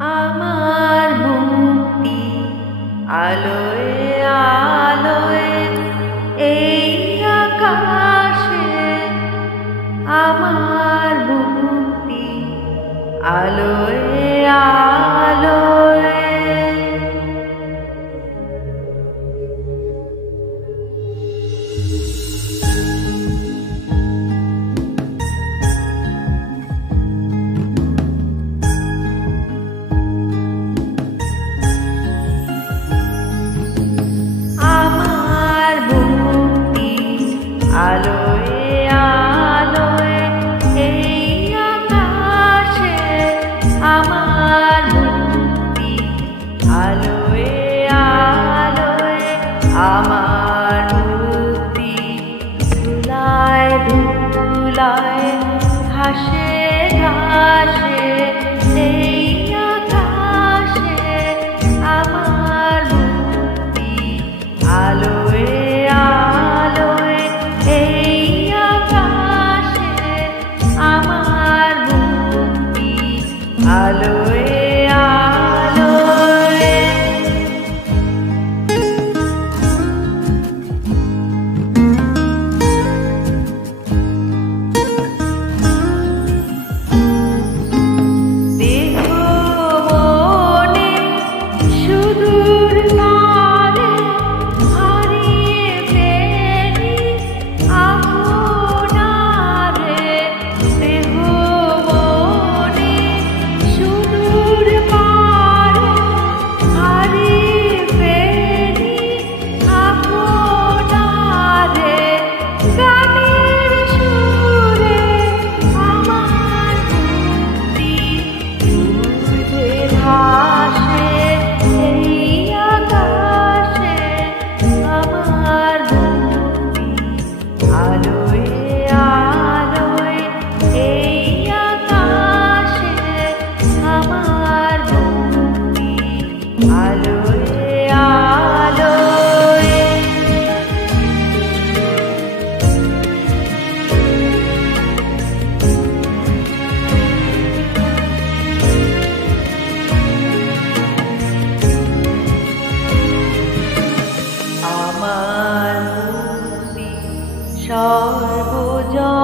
আমার মুক্তি আলোয় আলোয় এই আকাশে, আমার মুক্তি আলোয় আলোয়। আলোয় আলোয় এই আকাশে, আমার মুক্তি আলোয় আলোয়, আমার মুক্তি ধুলায় ধুলায় ঘাসে ঘাসে এই আকাশে, আমার মুক্তি আলোয় আলোয় এই আকাশে, আমার মুক্তি আলোয় আলোয়। দেহ মনে সুদূর পারে হারিয়ে ফেলি আপনারে, দেহ মনে সুদূর পারে হারিয়ে ফেলি আপনারে, গানের সুরে আমার মুক্তি ঊর্ধ্বে ভাসে এই আকাশে, আমার মুক্তি আলোয় আলোয় এই আকাশে, আমার মুক্তি আলোয় আলোয়। আমার মুক্তি সর্বজন